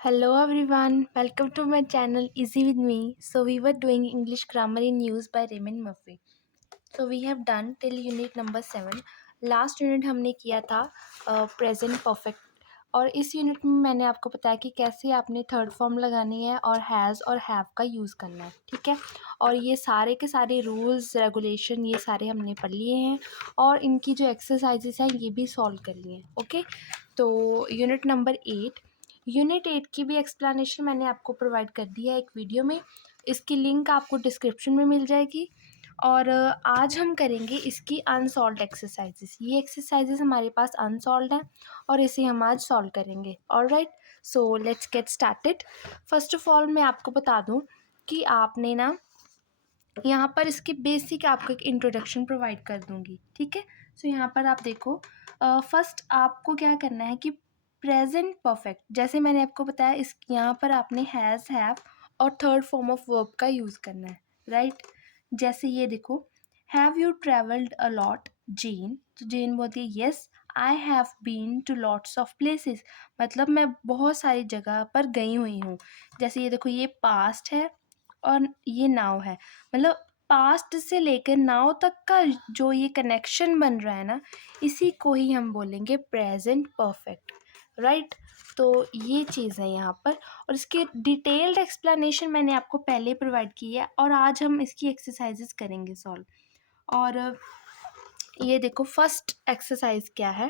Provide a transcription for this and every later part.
Hello everyone, welcome to my channel Easy with me. So we were doing English grammar in use by Raymond Murphy. So we have done till unit number 7. Last unit हमने किया था present perfect और इस unit में मैंने आपको बताया कि कैसे आपने थर्ड फॉर्म लगानी है और हैज़ और हैव का यूज़ करना है, ठीक है। और ये सारे के सारे रूल्स रेगुलेशन ये सारे हमने पढ़ लिए हैं और इनकी जो एक्सरसाइजेस हैं ये भी सॉल्व कर लिए हैं, ओके। तो यूनिट 8 की भी एक्सप्लेनेशन मैंने आपको प्रोवाइड कर दी है एक वीडियो में। इसकी लिंक आपको डिस्क्रिप्शन में मिल जाएगी। और आज हम करेंगे इसकी अनसॉल्व्ड एक्सरसाइजेस। ये एक्सरसाइजेस हमारे पास अनसॉल्व्ड हैं और इसे हम आज सॉल्व करेंगे। Alright, so let's get started. First of all मैं आपको बता दूं कि आपने ना यहाँ पर इसकी बेसिक आपको एक इंट्रोडक्शन प्रोवाइड कर दूंगी, ठीक है। सो यहाँ पर आप देखो, फर्स्ट आपको क्या करना है कि प्रेजेंट परफेक्ट जैसे मैंने आपको बताया इस यहाँ पर आपने हैज़ हैव और थर्ड फॉर्म ऑफ वर्ब का यूज़ करना है, राइट। जैसे ये देखो, have you travelled a lot Jane, तो जेन बोलती है yes I have been to lots of places, मतलब मैं बहुत सारी जगह पर गई हुई हूँ। जैसे ये देखो, ये पास्ट है और ये नाउ है, मतलब पास्ट से लेकर नाउ तक का जो ये कनेक्शन बन रहा है ना, इसी को ही हम बोलेंगे प्रेजेंट परफेक्ट, राइट। तो ये चीज़ है यहाँ पर और इसकी डिटेल्ड एक्सप्लेनेशन मैंने आपको पहले प्रोवाइड की है और आज हम इसकी एक्सरसाइजेस करेंगे सॉल्व। और ये देखो फर्स्ट एक्सरसाइज क्या है।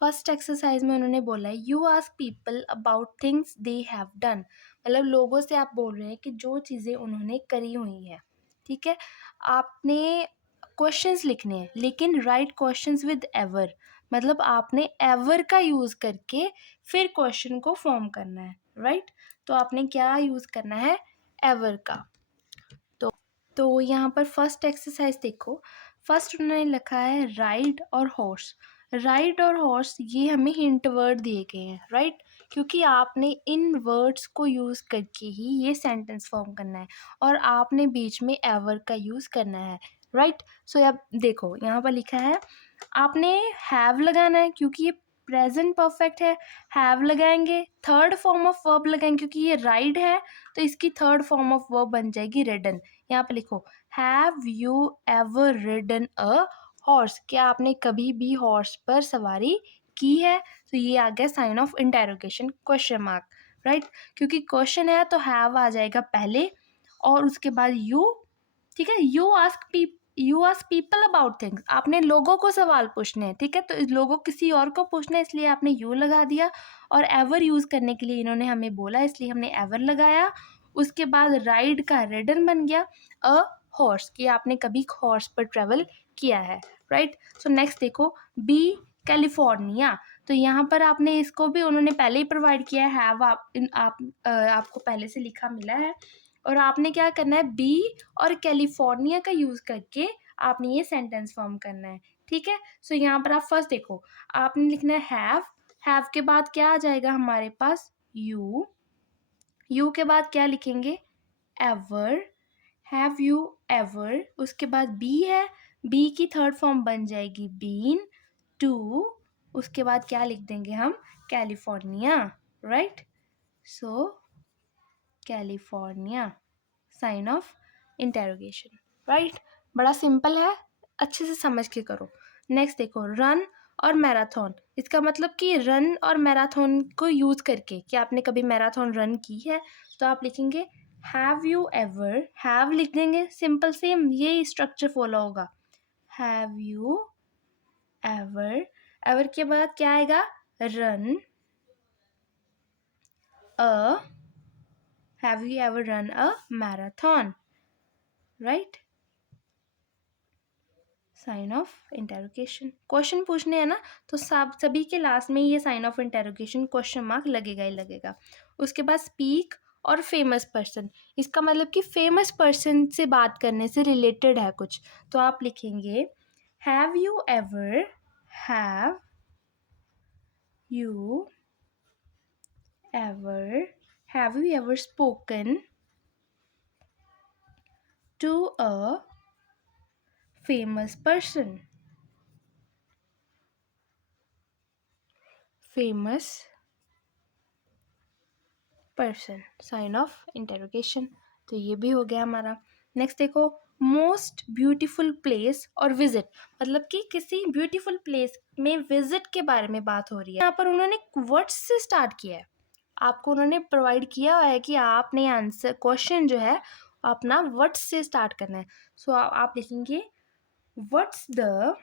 फर्स्ट एक्सरसाइज में उन्होंने बोला है you ask people about things they have done, मतलब लोगों से आप बोल रहे हैं कि जो चीज़ें उन्होंने करी हुई हैं, ठीक है। आपने क्वेश्चंस लिखने हैं लेकिन राइट क्वेश्चंस विद एवर, मतलब आपने एवर का यूज़ करके फिर क्वेश्चन को फॉर्म करना है, राइट। तो आपने क्या यूज़ करना है, एवर का। तो यहाँ पर फर्स्ट एक्सरसाइज देखो, फर्स्ट उन्होंने लिखा है राइड और हॉर्स। राइड और हॉर्स ये हमें हिंट वर्ड दिए गए हैं, राइट, क्योंकि आपने इन वर्ड्स को यूज़ करके ही ये सेंटेंस फॉर्म करना है और आपने बीच में एवर का यूज़ करना है, राइट। सो अब देखो यहाँ पर लिखा है आपने हैव लगाना है क्योंकि ये प्रेजेंट परफेक्ट है, हैव लगाएंगे, थर्ड फॉर्म ऑफ वर्ब लगाएंगे क्योंकि ये राइड है तो इसकी थर्ड फॉर्म ऑफ वर्ब बन जाएगी रिडन। यहाँ पे लिखो have you ever ridden a horse, क्या आपने कभी भी हॉर्स पर सवारी की है। तो ये आ गया sign of interrogation question mark, right, क्योंकि क्वेश्चन है तो हैव आ जाएगा पहले और उसके बाद यू, ठीक है। You ask people about things, आपने लोगों को सवाल पूछने हैं, ठीक है, तो लोगों किसी और को पूछना है इसलिए आपने यू लगा दिया और एवर यूज़ करने के लिए इन्होंने हमें बोला इसलिए हमने एवर लगाया। उसके बाद राइड का रिडन बन गया अ हॉर्स, कि आपने कभी हॉर्स पर ट्रेवल किया है, राइट। सो नेक्स्ट देखो बी कैलिफोर्निया, तो यहाँ पर आपने इसको भी उन्होंने पहले ही प्रोवाइड किया है, हैव आपको पहले से लिखा मिला है और आपने क्या करना है बी और कैलिफोर्निया का यूज़ करके आपने ये सेंटेंस फॉर्म करना है, ठीक है। सो यहाँ पर आप फर्स्ट देखो, आपने लिखना है हैव के बाद क्या आ जाएगा हमारे पास यू के बाद क्या लिखेंगे एवर, हैव यू एवर, उसके बाद बी है, बी की थर्ड फॉर्म बन जाएगी बीन, टू, उसके बाद क्या लिख देंगे हम California, right. So California sign of interrogation, right. बड़ा सिंपल है, अच्छे से समझ के करो। नेक्स्ट देखो रन और मैराथन, इसका मतलब कि रन और मैराथन को यूज़ करके कि आपने कभी मैराथन रन की है तो आप लिखेंगे हैव यू एवर, हैव लिख देंगे सिंपल, सेम यही स्ट्रक्चर फॉलो होगा, हैव यू एवर, एवर के बाद क्या आएगा run a, have you ever run a marathon, right. Sign of interrogation, question पूछने हैं ना तो सब सभी के लास्ट में ये sign of interrogation question mark लगेगा ही लगेगा। उसके बाद स्पीक और फेमस पर्सन, इसका मतलब कि फेमस पर्सन से बात करने से रिलेटेड है कुछ, तो आप लिखेंगे have you ever, have you ever, have you ever spoken to a famous person, famous person, sign of interrogation. तो ये भी हो गया हमारा। नेक्स्ट देखो, मोस्ट ब्यूटीफुल प्लेस और विजिट, मतलब कि किसी ब्यूटीफुल प्लेस में विजिट के बारे में बात हो रही है। यहाँ पर उन्होंने वर्ड्स से स्टार्ट किया है, आपको उन्होंने प्रोवाइड किया है कि आपने आंसर क्वेश्चन जो है अपना वर्ड्स से स्टार्ट करना है। सो आप लिखेंगे what's the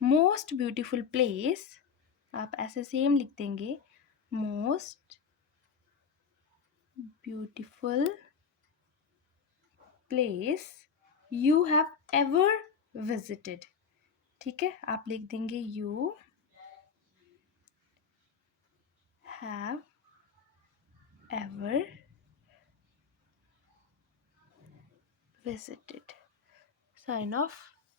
most beautiful place, आप ऐसे सेम लिख देंगे, most beautiful place you have ever visited. ठीक है, आप लिख देंगे you have ever visited, sign of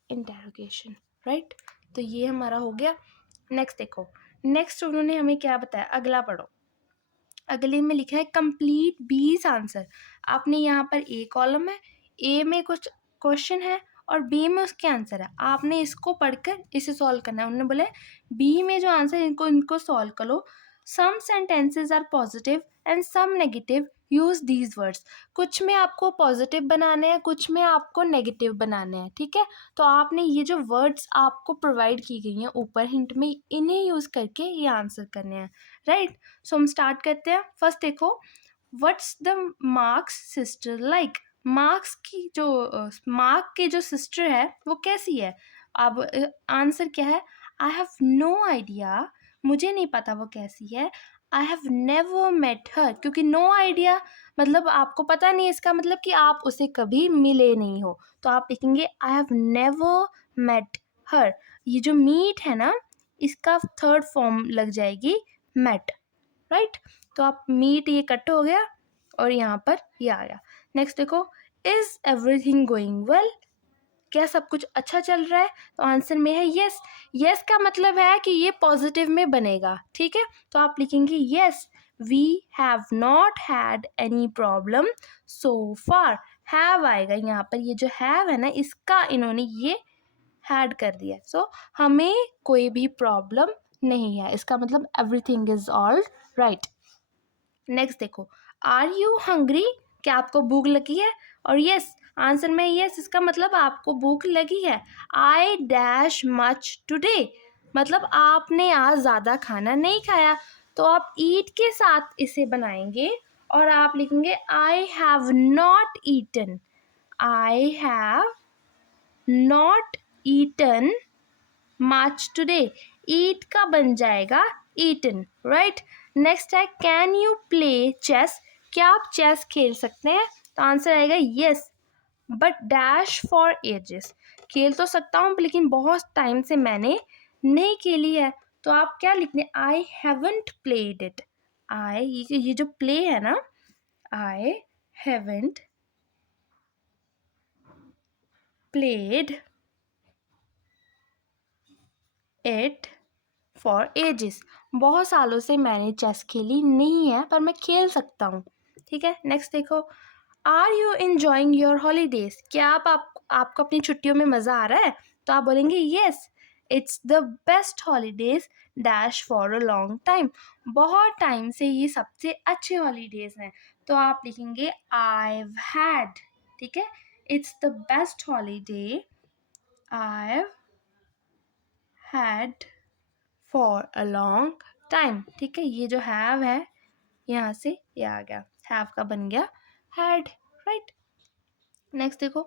interrogation, right. तो ये हमारा हो गया। नेक्स्ट देखो, नेक्स्ट उन्होंने हमें क्या बताया, अगला पढ़ो। अगले में लिखा है कंप्लीट बीस आंसर। आपने यहाँ पर ए कॉलम है, ए में कुछ क्वेश्चन है और बी में उसके आंसर है, आपने इसको पढ़कर इसे सॉल्व करना है। उन्होंने बोला बी में जो आंसर है इनको सॉल्व करो। Some sentences are positive and some negative, use these words. कुछ में आपको पॉजिटिव बनाने हैं, कुछ में आपको नेगेटिव बनाने हैं, ठीक है। तो आपने ये जो वर्ड्स आपको प्रोवाइड की गई हैं ऊपर हिंट में, इन्हें यूज करके ये आंसर करने हैं, राइट। सो हम स्टार्ट करते हैं। फर्स्ट देखो, what's the marks sister like. Marks की जो मार्क की जो सिस्टर है वो कैसी है। अब आंसर क्या है, आई हैव नो आइडिया, मुझे नहीं पता वो कैसी है। I have never met her, क्योंकि नो आइडिया मतलब आपको पता नहीं, इसका मतलब कि आप उसे कभी मिले नहीं हो। तो आप लिखेंगे I have never met her. ये जो मीट है ना, इसका थर्ड फॉर्म लग जाएगी मेट, राइट। तो आप मीट, ये कट हो गया और यहाँ पर ये आ गया। नेक्स्ट देखो, इज एवरीथिंग गोइंग वेल, क्या सब कुछ अच्छा चल रहा है। तो आंसर में है यस। यस का मतलब है कि ये पॉजिटिव में बनेगा, ठीक है। तो आप लिखेंगे yes we have not had any problem so far. Have आएगा यहाँ पर, ये जो हैव है ना इसका इन्होंने ये हैड कर दिया। सो हमें कोई भी प्रॉब्लम नहीं है, इसका मतलब everything is all right. Next देखो, आर यू हंग्री, क्या आपको भूख लगी है। और यस, आंसर में यस, इसका मतलब आपको भूख लगी है। आई डैश मच टुडे, मतलब आपने आज ज़्यादा खाना नहीं खाया। तो आप ईट के साथ इसे बनाएंगे और आप लिखेंगे I have not eaten, I have not eaten much today. Eat का बन जाएगा ईटन, राइट। नेक्स्ट है कैन यू प्ले चेस, क्या आप चेस खेल सकते हैं। तो आंसर आएगा yes but dash for ages, खेल तो सकता हूँ लेकिन बहुत टाइम से मैंने नहीं खेली है। तो आप क्या लिखने, आई हैवंट प्लेड इट। आई, ये जो प्ले है ना, I haven't played it for ages, बहुत सालों से मैंने चेस खेली नहीं है पर मैं खेल सकता हूँ, ठीक है। नेक्स्ट देखो, are you enjoying your holidays, क्या आपको अपनी छुट्टियों में मज़ा आ रहा है। तो आप बोलेंगे yes it's the best holidays dash for a long time, बहुत टाइम से ये सबसे अच्छे हॉलीडेज हैं। तो आप लिखेंगे आई हैड, ठीक है, it's the best holiday I had for a long time, ठीक है। ये जो हैव है यहाँ से ये आ गया, हैव का बन गया हैड, राइट। नेक्स्ट देखो,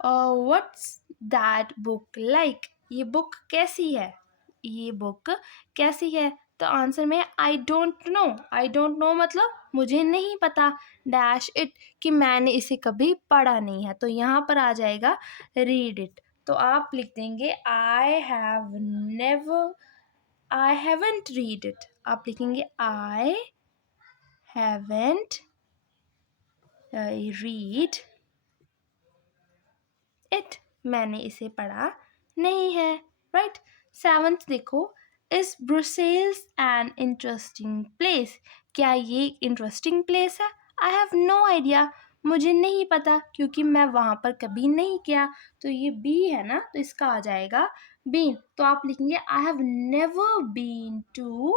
व्हाट्स दैट बुक लाइक, ये बुक कैसी है, ये बुक कैसी है। तो आंसर में I don't know, I don't know मतलब मुझे नहीं पता, डैश इट कि मैंने इसे कभी पढ़ा नहीं है। तो यहाँ पर आ जाएगा रीड इट। तो आप लिख देंगे I have never, I haven't read it, आप लिखेंगे आई हैवंट रीड इट, मैंने इसे पढ़ा नहीं है, राइट। सेवंथ देखो, is Brussels an interesting place, क्या ये इंटरेस्टिंग प्लेस है। आई हैव नो आइडिया, मुझे नहीं पता क्योंकि मैं वहाँ पर कभी नहीं गया। तो ये बी है ना, तो इसका आ जाएगा बीन। तो आप लिखेंगे I have never been to,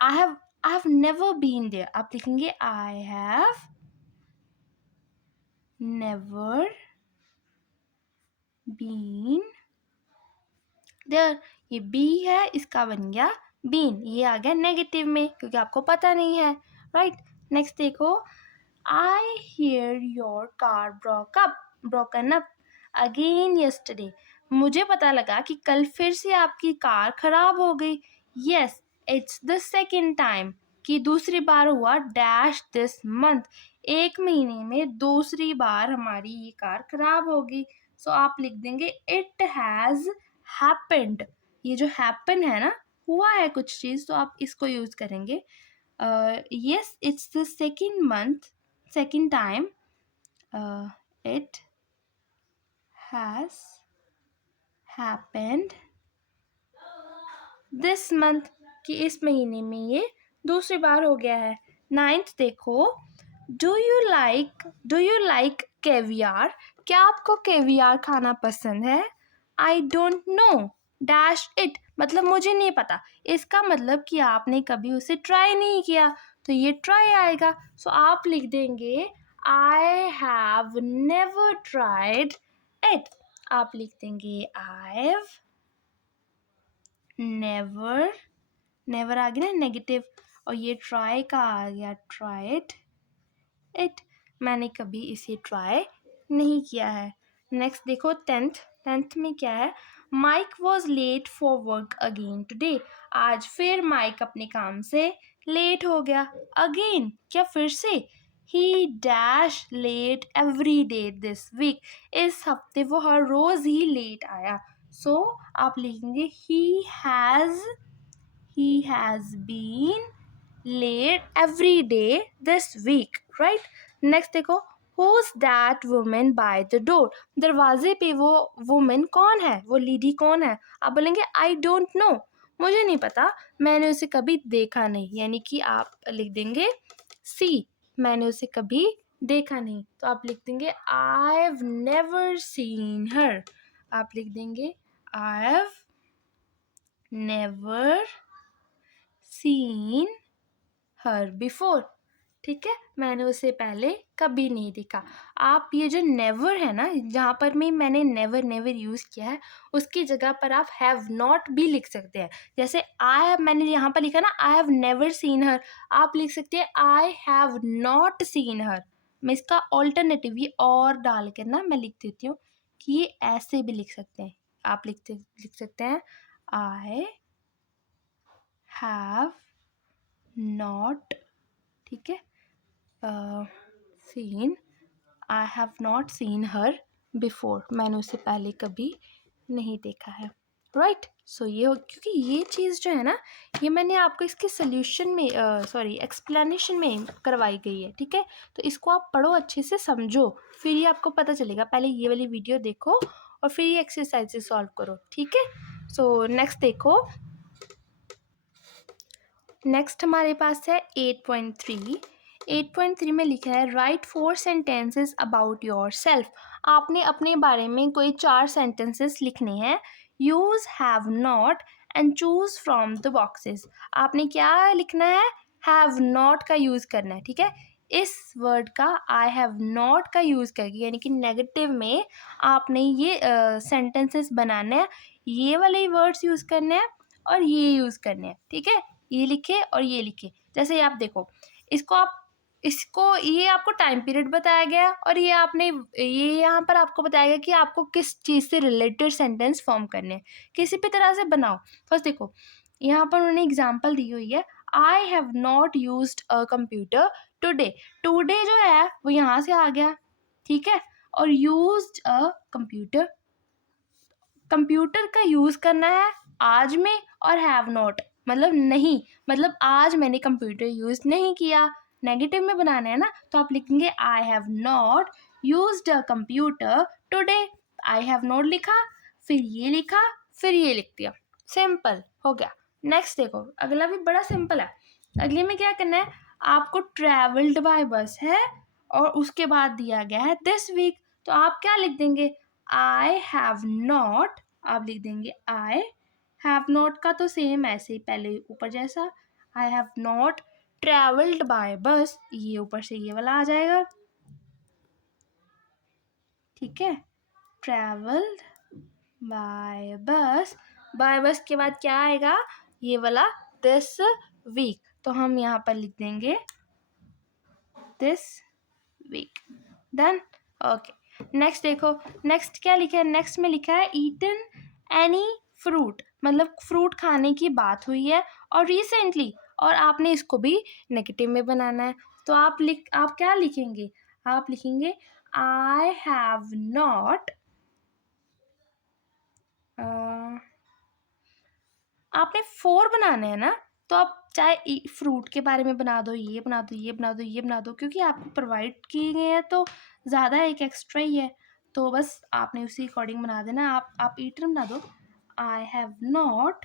I have I have never been there, आप लिखेंगे I have never been there. ये बी है, इसका बन गया बीन, ये आ गया नेगेटिव में क्योंकि आपको पता नहीं है, राइट। नेक्स्ट देखो, I hear your car broken up again yesterday, मुझे पता लगा कि कल फिर से आपकी कार खराब हो गई। Yes it's the second time, कि दूसरी बार हुआ डैश दिस मंथ, एक महीने में दूसरी बार हमारी ये कार खराब होगी। सो आप लिख देंगे इट हैज़ हैपेंड, ये जो हैपन है ना, हुआ है कुछ चीज़, तो आप इसको यूज़ करेंगे। yes it's the second time it has happened this month, कि इस महीने में ये दूसरी बार हो गया है। नाइन्थ देखो, डू यू लाइक कैवियार, क्या आपको कैवियार खाना पसंद है। I don't know dash it, मतलब मुझे नहीं पता, इसका मतलब कि आपने कभी उसे ट्राई नहीं किया, तो ये ट्राई आएगा। सो आप लिख देंगे I have never tried it, आप लिख देंगे आई हैव नेवर आ गया ना नेगेटिव, और ये ट्राई का आ गया ट्राइड इट, मैंने कभी इसे ट्राई नहीं किया है। नेक्स्ट देखो टेंथ में क्या है, Mike was late for work again today, आज फिर माइक अपने काम से लेट हो गया। अगेन क्या फिर से, he dash late every day this week, इस हफ्ते वो हर रोज ही लेट आया। सो आप लिखेंगे he has been late every day this week, right? Next देखो, who's that woman by the door, दरवाजे पे वो woman कौन है, वो लेडी कौन है। आप बोलेंगे I don't know, मुझे नहीं पता, मैंने उसे कभी देखा नहीं, यानी कि आप लिख देंगे सी, मैंने उसे कभी देखा नहीं, तो आप लिख देंगे I've never seen her, आप लिख देंगे I've never seen her before, ठीक है, मैंने उसे पहले कभी नहीं देखा। आप ये जो नेवर है ना, जहाँ पर भी मैंने नेवर यूज़ किया है, उसकी जगह पर आप हैव नॉट भी लिख सकते हैं। जैसे मैंने यहाँ पर लिखा ना आई हैव नेवर सीन हर, आप लिख सकते हैं आई हैव नॉट सीन हर। मैं इसका ऑल्टरनेटिव ये और डाल कर ना मैं लिख देती हूँ कि ये ऐसे भी लिख सकते हैं। आप लिख सकते हैं आई हैव नॉट, ठीक है, seen, I have not seen her before, मैंने उसे पहले कभी नहीं देखा है, राइट। सो ये क्योंकि ये चीज़ जो है ना, ये मैंने आपको इसके सोल्यूशन में एक्सप्लेनेशन में करवाई गई है, ठीक है। तो इसको आप पढ़ो, अच्छे से समझो, फिर ये आपको पता चलेगा। पहले ये वाली वीडियो देखो और फिर ये एक्सरसाइजेस सॉल्व करो, ठीक है। सो नेक्स्ट देखो, नेक्स्ट हमारे पास है 8.3। 8.3 में लिखा है right 4 sentences about your self, आपने अपने बारे में कोई 4 सेंटेंसेस लिखने हैं। Use have not and choose from the boxes, आपने क्या लिखना है, हैव नॉट का यूज़ करना है, ठीक है। इस वर्ड का आई हैव नॉट का यूज़ करके, यानी कि नेगेटिव में आपने ये सेंटेंसेस बनाने हैं, ये वाले वर्ड्स यूज़ करने हैं और ये यूज़ करने हैं, ठीक है। ये लिखे और ये लिखे, जैसे आप देखो, इसको ये आपको टाइम पीरियड बताया गया और ये आपने ये यहाँ पर आपको बताया गया कि आपको किस चीज़ से रिलेटेड सेंटेंस फॉर्म करने हैं, किसी भी तरह से बनाओ। फर्स्ट देखो, यहाँ पर उन्होंने एग्जांपल दी हुई है, I have not used a computer today, today जो है वो यहाँ से आ गया, ठीक है, और यूज्ड अ कंप्यूटर, कंप्यूटर का यूज़ करना है आज में, और हैव नॉट मतलब नहीं, मतलब आज मैंने कंप्यूटर यूज़ नहीं किया, नेगेटिव में बनाना है ना, तो आप लिखेंगे I have not used a computer today, I have not लिखा, फिर ये लिखा, फिर ये लिख दिया, सिंपल हो गया। नेक्स्ट देखो, अगला भी बड़ा सिंपल है। अगले में क्या करना है, आपको ट्रेवल्ड बाय बस है और उसके बाद दिया गया है दिस वीक, तो आप क्या लिख देंगे, आई हैव नॉट, आप लिख देंगे आई हैव नॉट का तो सेम ऐसे ही पहले ऊपर जैसा, आई हैव नॉट ट्रेवल्ड बाय बस, ये ऊपर से ये वाला आ जाएगा, ठीक है, ट्रेवल्ड बाय बस, बाय बस के बाद क्या आएगा, ये वाला दिस वीक, तो हम यहाँ पर लिख देंगे this week, done, okay. Next देखो, नेक्स्ट क्या लिखा है, नेक्स्ट में लिखा है ईटन एनी फ्रूट, मतलब फ्रूट खाने की बात हुई है और रिसेंटली, और आपने इसको भी नेगेटिव में बनाना है, तो आप क्या लिखेंगे, आप लिखेंगे आई हैव नॉट, आपने 4 बनाने हैं ना, तो आप चाहे फ्रूट के बारे में बना दो, ये बना दो, ये बना दो, ये बना दो, क्योंकि आपको प्रोवाइड किए गए हैं तो ज़्यादा एक एक्स्ट्रा ही है, तो बस आपने उसी अकॉर्डिंग बना देना। आप ईटर बना दो, I have not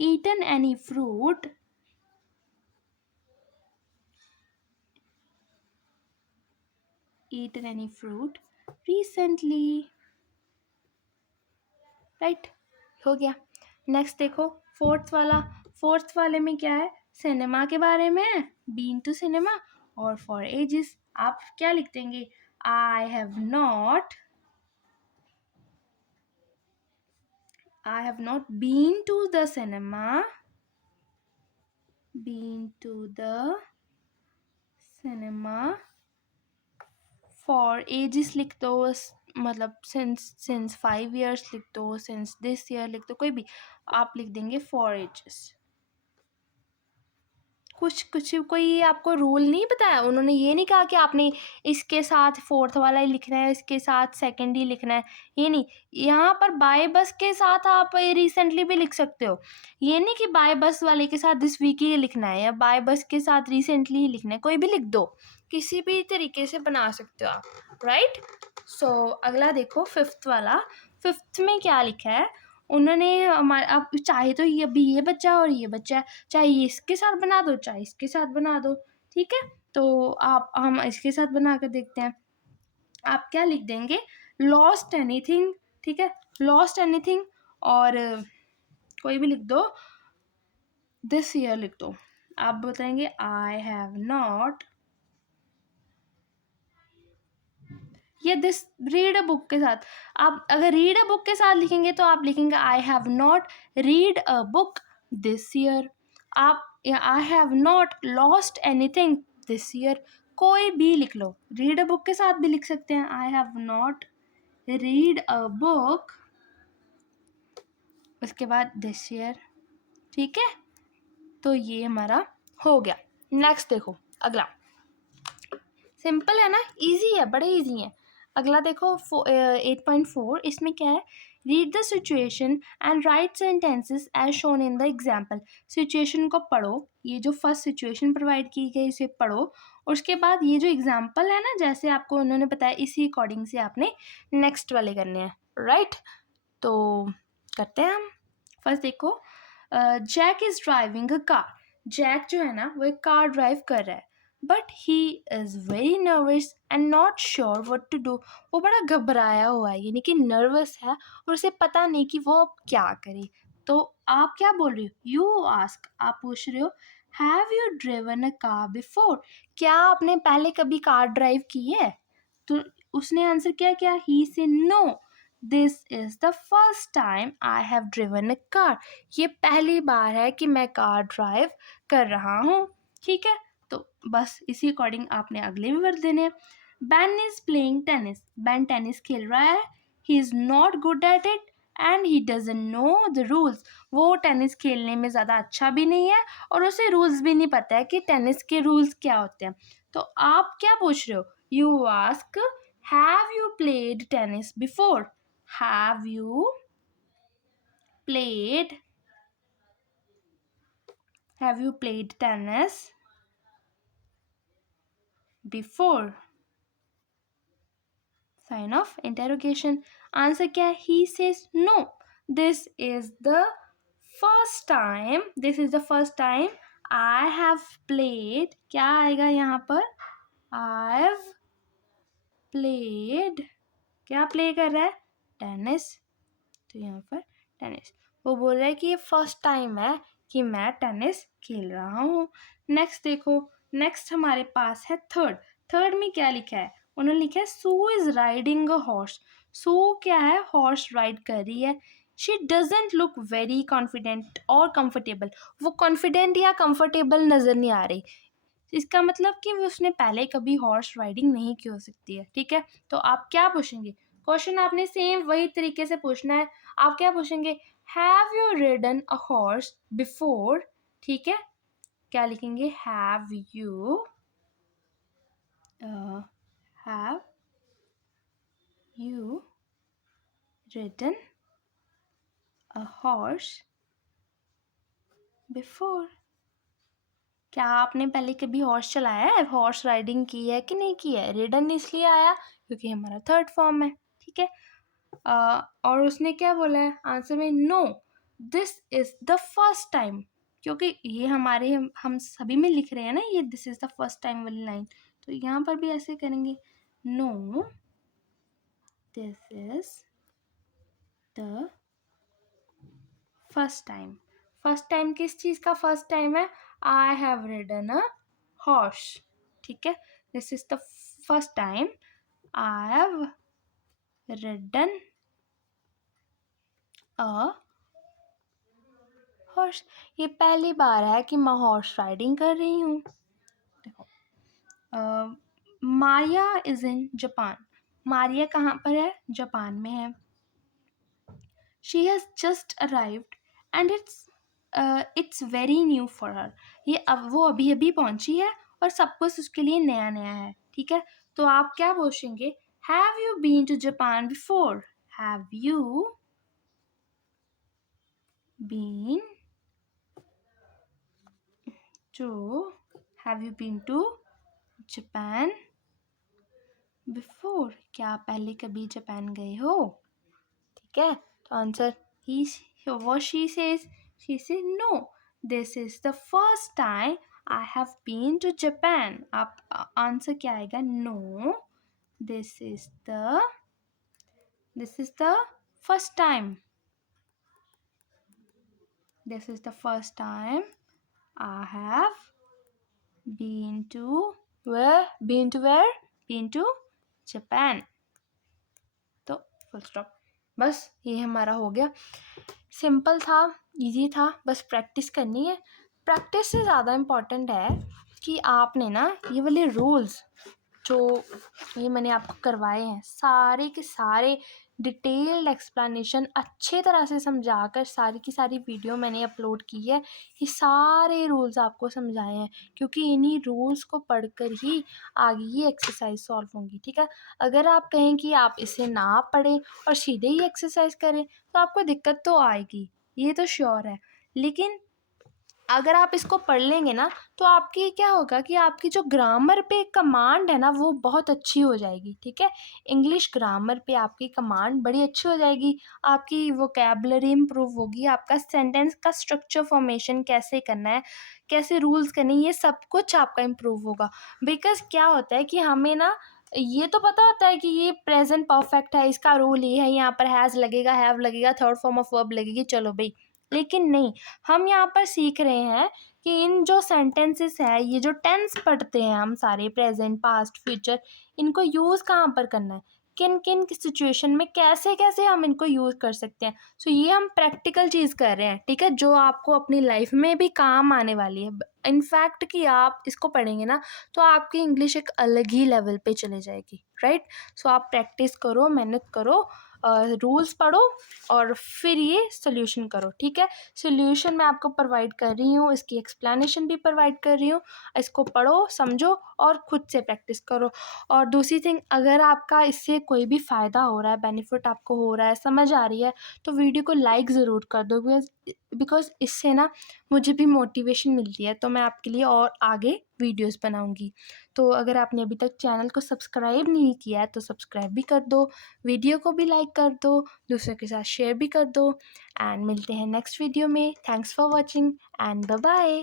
eaten any fruit recently, right, हो गया। नेक्स्ट देखो फोर्थ वाले में क्या है, सिनेमा के बारे में है, बीन टू सिनेमा, और फॉर एजेस आप क्या लिख देंगे, I have not been to the cinema, for ages लिख दो, मतलब सिंस 5 years लिख दो, सिंस दिस ईयर लिख दो, कोई भी आप लिख देंगे फॉर एजेस। कुछ कोई आपको रूल नहीं बताया, उन्होंने ये नहीं कहा कि आपने इसके साथ फोर्थ वाला ही लिखना है, इसके साथ सेकंड ही लिखना है, ये नहीं, यहाँ पर बाय बस के साथ आप रिसेंटली भी लिख सकते हो, ये नहीं कि बाय बस वाले के साथ दिस वीक ही लिखना है या बाय बस के साथ रिसेंटली ही लिखना है, कोई भी लिख दो, किसी भी तरीके से बना सकते हो आप, राइट। सो अगला देखो फिफ्थ में क्या लिखा है, उन्होंने हमारे, अब चाहे तो ये अभी ये बच्चा और ये बच्चा, चाहे ये इसके साथ बना दो चाहे इसके साथ बना दो, ठीक है, तो हम इसके साथ बना कर देखते हैं। आप क्या लिख देंगे, लॉस्ट एनीथिंग, ठीक है, लॉस्ट एनीथिंग, और कोई भी लिख दो, दिस ईयर लिख दो, आप बताएंगे आई हैव नॉट, या दिस रीड अ बुक के साथ, आप अगर रीड अ बुक के साथ लिखेंगे तो आप लिखेंगे I have not read a book this year, आप I have not lost anything this year, कोई भी लिख लो, रीड अ बुक के साथ भी लिख सकते हैं, आई have not read a book, उसके बाद दिस ईयर, ठीक है, तो ये हमारा हो गया। नेक्स्ट देखो अगला, सिंपल है ना, इजी है, बड़े इजी है। अगला देखो 8.4, इसमें क्या है, read the situation and write sentences as shown in the example, situation को पढ़ो, ये जो फर्स्ट सिचुएशन प्रोवाइड की गई इसे पढ़ो, और उसके बाद ये जो एग्जाम्पल है ना, जैसे आपको उन्होंने बताया इसी अकॉर्डिंग से आपने नेक्स्ट वाले करने हैं, राइट। तो करते हैं हम। फर्स्ट देखो, Jack is driving a car, Jack जो है ना वो एक कार ड्राइव कर रहा है, but he is very nervous and not sure what to do, वो बड़ा घबराया हुआ है, यानी कि नर्वस है और उसे पता नहीं कि वो अब क्या करे, तो आप क्या बोल रहे हो, यू आस्क, आप पूछ रहे हो, have you driven a car before, क्या आपने पहले कभी कार ड्राइव की है, तो उसने आंसर क्या किया, he say no, this is the first time I have driven a car, ये पहली बार है कि मैं कार ड्राइव कर रहा हूँ, ठीक है, तो बस इसी अकॉर्डिंग आपने अगले भी वर्ड देने हैं। Ban is playing tennis, ban tennis खेल रहा है, he is not good at it and he doesn't know the rules, वो टेनिस खेलने में ज़्यादा अच्छा भी नहीं है और उसे रूल्स भी नहीं पता है कि टेनिस के रूल्स क्या होते हैं, तो आप क्या पूछ रहे हो, you ask have you played tennis before, have you played tennis before, sign of interrogation, answer क्या है, he says no, this is the first time I have played, क्या आएगा यहाँ पर, I've played, क्या प्ले कर रहा है, टेनिस, तो यहाँ पर टेनिस, वो बोल रहा है कि ये फर्स्ट टाइम है कि मैं टेनिस खेल रहा हूँ। नेक्स्ट देखो, नेक्स्ट हमारे पास है थर्ड। थर्ड में क्या लिखा है? उन्होंने लिखा है सू इज राइडिंग अ हॉर्स। सू क्या है? हॉर्स राइड कर रही है। She doesn't look very confident और कंफर्टेबल। वो कॉन्फिडेंट या कंफर्टेबल नज़र नहीं आ रही। इसका मतलब कि वो उसने पहले कभी हॉर्स राइडिंग नहीं की हो सकती है। ठीक है, तो आप क्या पूछेंगे? क्वेश्चन आपने सेम वही तरीके से पूछना है। आप क्या पूछेंगे? Have you ridden a horse before? ठीक है, क्या लिखेंगे? Have you ridden a horse before? क्या आपने पहले कभी हॉर्स चलाया है? हॉर्स राइडिंग की है कि नहीं की है? रिडन इसलिए आया क्योंकि हमारा थर्ड फॉर्म है। ठीक है, और उसने क्या बोला है आंसर में? No, this is the first time. क्योंकि ये हमारे हम सभी में लिख रहे हैं ना, ये this is the first time वाली लाइन, तो यहाँ पर भी ऐसे करेंगे। No, this is the first time. First time किस चीज़ का फर्स्ट टाइम है? I have ridden a horse. ठीक है, this is the first time I have ridden a horse. ये पहली बार है कि मैं हॉर्स राइडिंग कर रही हूँ। देखो, Maria is in Japan. Maria कहाँ पर है? जापान में है। She has just arrived and it's very new for her. ये अब वो अभी अभी पहुंची है और सब कुछ उसके लिए नया नया है। ठीक है, तो आप क्या पूछेंगे? Have you been to Japan before? Have you been to have you been to Japan before? क्या आप पहले कभी जापान गए हो? ठीक है, तो answer he what she says no, this is the first time I have been to Japan. आप आंसर क्या आएगा? no, this is the first time, this is the first time I have been to where? Been to Japan. तो full stop. बस ये हमारा हो गया। Simple था, इजी था, बस प्रैक्टिस करनी है। प्रैक्टिस से ज़्यादा इम्पॉर्टेंट है कि आपने ना ये वाले रूल्स जो ये मैंने आपको करवाए हैं, सारे के सारे डिटेल्ड एक्सप्लेनेशन अच्छे तरह से समझाकर सारी की सारी वीडियो मैंने अपलोड की है। ये सारे रूल्स आपको समझाए हैं क्योंकि इन्हीं रूल्स को पढ़कर ही आगे ये एक्सरसाइज सॉल्व होंगी। ठीक है, अगर आप कहें कि आप इसे ना पढ़ें और सीधे ही एक्सरसाइज करें तो आपको दिक्कत तो आएगी, ये तो श्योर है। लेकिन अगर आप इसको पढ़ लेंगे ना तो आपकी क्या होगा कि आपकी जो ग्रामर पे कमांड है ना वो बहुत अच्छी हो जाएगी। ठीक है, इंग्लिश ग्रामर पे आपकी कमांड बड़ी अच्छी हो जाएगी, आपकी वोकैबुलरी इम्प्रूव होगी, आपका सेंटेंस का स्ट्रक्चर फॉर्मेशन कैसे करना है, कैसे रूल्स करने, ये सब कुछ आपका इम्प्रूव होगा। बिकॉज क्या होता है कि हमें ना ये तो पता होता है कि ये प्रेजेंट परफेक्ट है, इसका रूल ये है, यहाँ पर हैज़ लगेगा, हैव लगेगा, थर्ड फॉर्म ऑफ वर्ब लगेगी, चलो भाई। लेकिन नहीं, हम यहाँ पर सीख रहे हैं कि इन जो सेंटेंसेस है, ये जो टेंस पढ़ते हैं हम सारे, प्रेजेंट, पास्ट, फ्यूचर, इनको यूज़ कहाँ पर करना है, किन किन सिचुएशन में कैसे कैसे हम इनको यूज़ कर सकते हैं। सो ये हम प्रैक्टिकल चीज़ कर रहे हैं। ठीक है, जो आपको अपनी लाइफ में भी काम आने वाली है। इनफैक्ट कि आप इसको पढ़ेंगे ना तो आपकी इंग्लिश एक अलग ही लेवल पे चले जाएगी। राइट, सो आप प्रैक्टिस करो, मेहनत करो, रूल्स पढ़ो और फिर ये सोल्यूशन करो। ठीक है, सोल्यूशन मैं आपको प्रोवाइड कर रही हूँ, इसकी एक्सप्लेनेशन भी प्रोवाइड कर रही हूँ। इसको पढ़ो, समझो और खुद से प्रैक्टिस करो। और दूसरी थिंग, अगर आपका इससे कोई भी फ़ायदा हो रहा है, बेनिफिट आपको हो रहा है, समझ आ रही है, तो वीडियो को लाइक ज़रूर कर दो। बिकॉज इससे ना मुझे भी मोटिवेशन मिलती है, तो मैं आपके लिए और आगे वीडियोस बनाऊंगी। तो अगर आपने अभी तक चैनल को सब्सक्राइब नहीं किया है तो सब्सक्राइब भी कर दो, वीडियो को भी लाइक कर दो, दूसरों के साथ शेयर भी कर दो। एंड मिलते हैं नेक्स्ट वीडियो में। Thanks for watching and bye bye.